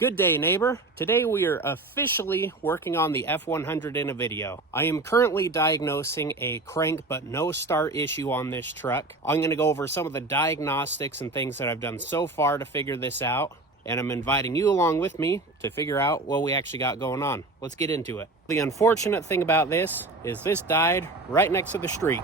Good day, neighbor. Today we are officially working on the F100 in a video. I am currently diagnosing a crank but no start issue on this truck. I'm going to go over some of the diagnostics and things that I've done so far to figure this out. And I'm inviting you along with me to figure out what we actually got going on. Let's get into it. The unfortunate thing about this is this died right next to the street.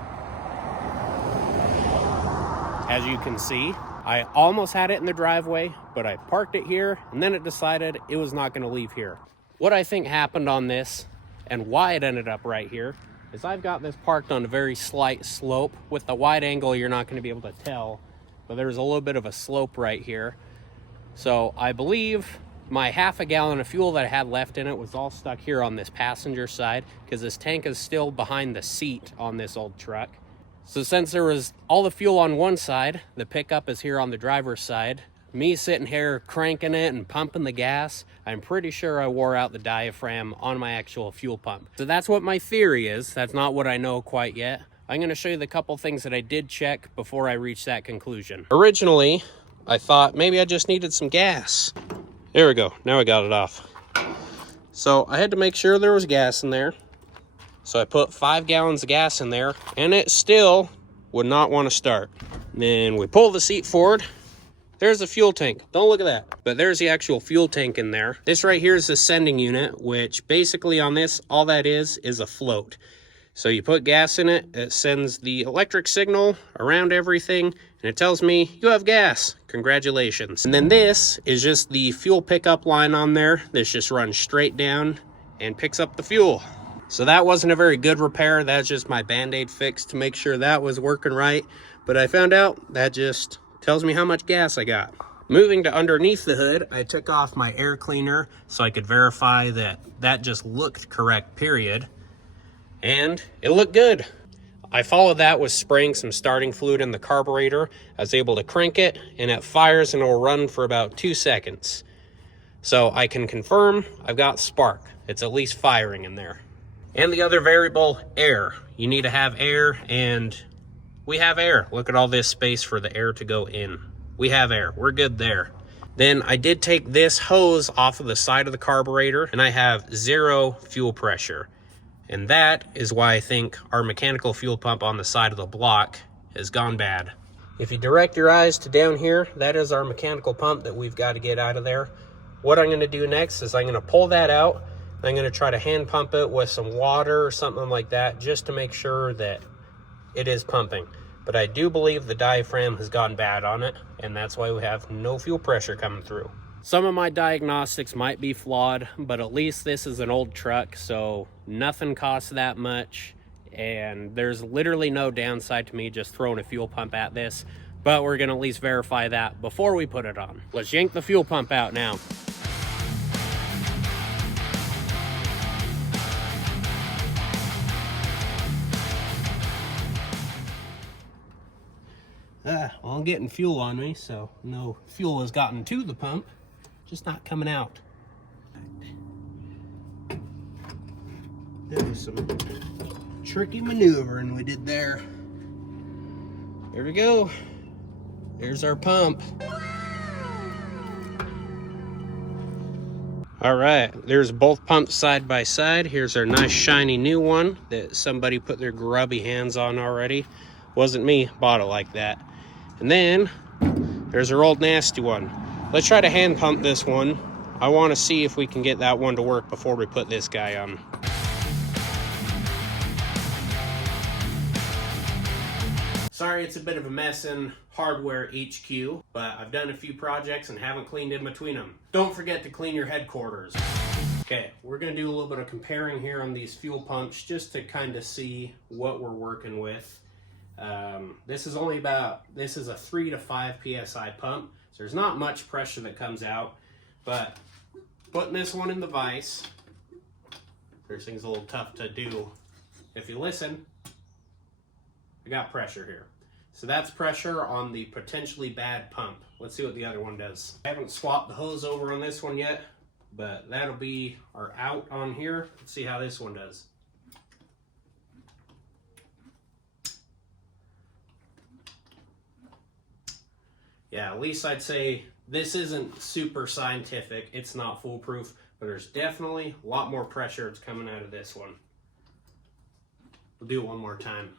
As you can see, I almost had it in the driveway, but I parked it here and then it decided it was not going to leave here. What I think happened on this and why it ended up right here is I've got this parked on a very slight slope. With the wide angle, you're not going to be able to tell, but there's a little bit of a slope right here. So I believe my half a gallon of fuel that I had left in it was all stuck here on this passenger side because this tank is still behind the seat on this old truck. So since there was all the fuel on one side, the pickup is here on the driver's side, me sitting here cranking it and pumping the gas, I'm pretty sure I wore out the diaphragm on my actual fuel pump. So that's what my theory is. That's not what I know quite yet. I'm going to show you the couple things that I did check before I reached that conclusion. Originally, I thought maybe I just needed some gas. There we go. Now I got it off. So I had to make sure there was gas in there. So I put 5 gallons of gas in there and it still would not want to start. Then we pull the seat forward. There's the fuel tank. Don't look at that. But there's the actual fuel tank in there. This right here is the sending unit, which basically on this, all that is a float. So you put gas in it, it sends the electric signal around everything, and it tells me you have gas. Congratulations. And then this is just the fuel pickup line on there. This just runs straight down and picks up the fuel. So that wasn't a very good repair. That's just my Band-Aid fix to make sure that was working right. But I found out that just tells me how much gas I got. Moving to underneath the hood, I took off my air cleaner so I could verify that that just looked correct, period. And it looked good. I followed that with spraying some starting fluid in the carburetor. I was able to crank it and it fires and it will run for about 2 seconds. So I can confirm I've got spark. It's at least firing in there. And the other variable, air. You need to have air, and we have air. Look at all this space for the air to go in. We have air. We're good there. Then I did take this hose off of the side of the carburetor, and I have 0 fuel pressure. And that is why I think our mechanical fuel pump on the side of the block has gone bad. If you direct your eyes to down here, that is our mechanical pump that we've got to get out of there. What I'm going to do next is I'm going to pull that out. I'm going to try to hand pump it with some water or something like that just to make sure that it is pumping. But I do believe the diaphragm has gone bad on it, and that's why we have no fuel pressure coming through. Some of my diagnostics might be flawed, but at least this is an old truck, so nothing costs that much, and there's literally no downside to me just throwing a fuel pump at this, but we're going to at least verify that before we put it on. Let's yank the fuel pump out now. Well, I'm getting fuel on me, so no fuel has gotten to the pump, just not coming out. There was some tricky maneuvering we did there. Here we go. There's our pump. All right, there's both pumps side by side. Here's our nice shiny new one that somebody put their grubby hands on already. Wasn't me, bought it like that. And then there's our old nasty one. Let's try to hand pump this one. I want to see if we can get that one to work before we put this guy on. Sorry, it's a bit of a mess in hardware HQ, but I've done a few projects and haven't cleaned in between them. Don't forget to clean your headquarters. Okay, we're going to do a little bit of comparing here on these fuel pumps just to kind of see what we're working with. This is a 3 to 5 PSI pump, so there's not much pressure that comes out, but putting this one in the vise, this thing's a little tough to do. If you listen, I got pressure here. So that's pressure on the potentially bad pump. Let's see what the other one does. I haven't swapped the hose over on this one yet, but that'll be our out on here. Let's see how this one does. Yeah, at least I'd say this isn't super scientific. It's not foolproof, but there's definitely a lot more pressure that's coming out of this one. We'll do it one more time.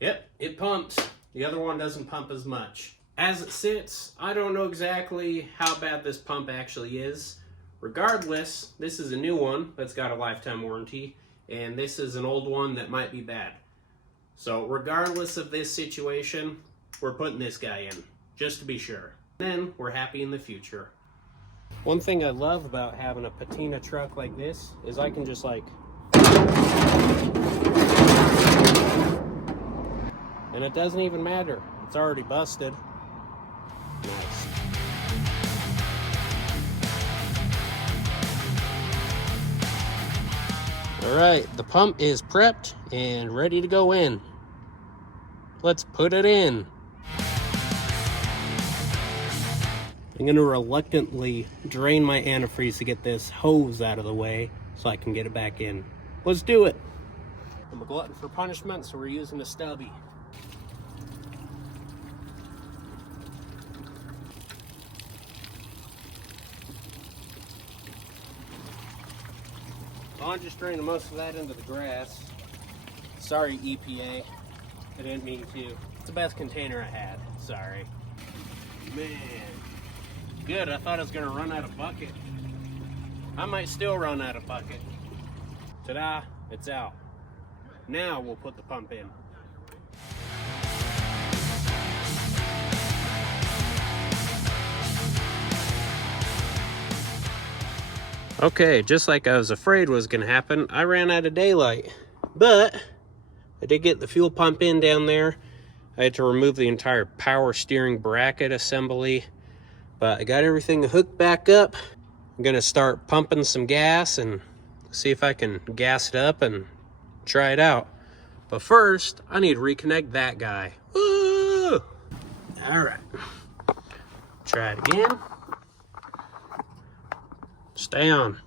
Yep, it pumps. The other one doesn't pump as much. As it sits, I don't know exactly how bad this pump actually is. Regardless, this is a new one that's got a lifetime warranty, and this is an old one that might be bad. So regardless of this situation, we're putting this guy in, just to be sure. Then we're happy in the future. One thing I love about having a patina truck like this is I can just like... And it doesn't even matter. It's already busted. Nice. All right, the pump is prepped and ready to go in. Let's put it in. I'm gonna reluctantly drain my antifreeze to get this hose out of the way so I can get it back in. Let's do it. I'm a glutton for punishment, so we're using a stubby. I'm just draining most of that into the grass. Sorry, EPA. I didn't mean to. It's the best container I had. Sorry. Man. Good, I thought I was gonna run out of bucket. I might still run out of bucket. Ta-da, it's out. Now we'll put the pump in. Okay, just like I was afraid was gonna happen, I ran out of daylight. But I did get the fuel pump in down there. I had to remove the entire power steering bracket assembly, but I got everything hooked back up. I'm gonna start pumping some gas and see if I can gas it up and try it out. But first, I need to reconnect that guy. Woo! All right, try it again. Stay on.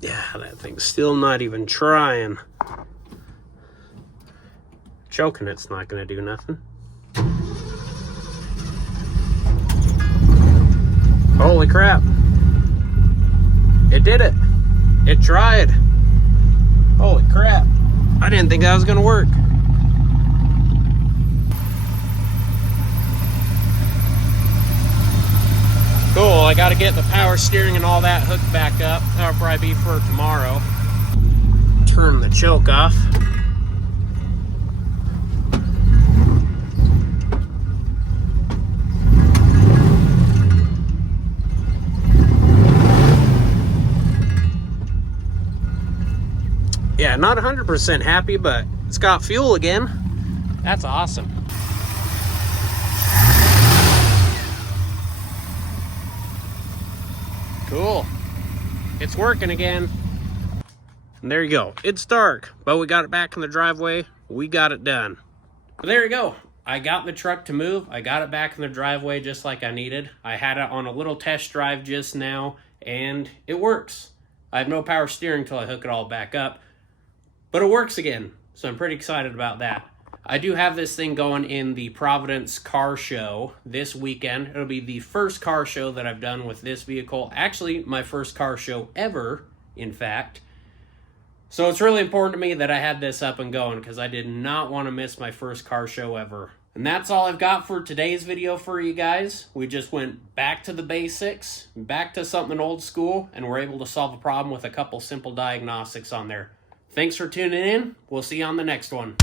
Yeah, that thing's still not even trying. Choking it's not gonna do nothing. Holy crap. It did it. It tried. Holy crap. I didn't think that was gonna work. Cool, I gotta get the power steering and all that hooked back up. That'll probably be for tomorrow. Turn the choke off. Yeah, not 100% happy, but it's got fuel again. That's awesome. Cool. It's working again. And there you go. It's dark, but we got it back in the driveway. We got it done. But there you go. I got the truck to move. I got it back in the driveway just like I needed. I had it on a little test drive just now, and it works. I have no power steering until I hook it all back up, but it works again. So I'm pretty excited about that. I do have this thing going in the Providence car show this weekend. It'll be the first car show that I've done with this vehicle. Actually, my first car show ever, in fact. So it's really important to me that I had this up and going because I did not want to miss my first car show ever. And that's all I've got for today's video for you guys. We just went back to the basics, back to something old school, and we're able to solve a problem with a couple simple diagnostics on there. Thanks for tuning in. We'll see you on the next one.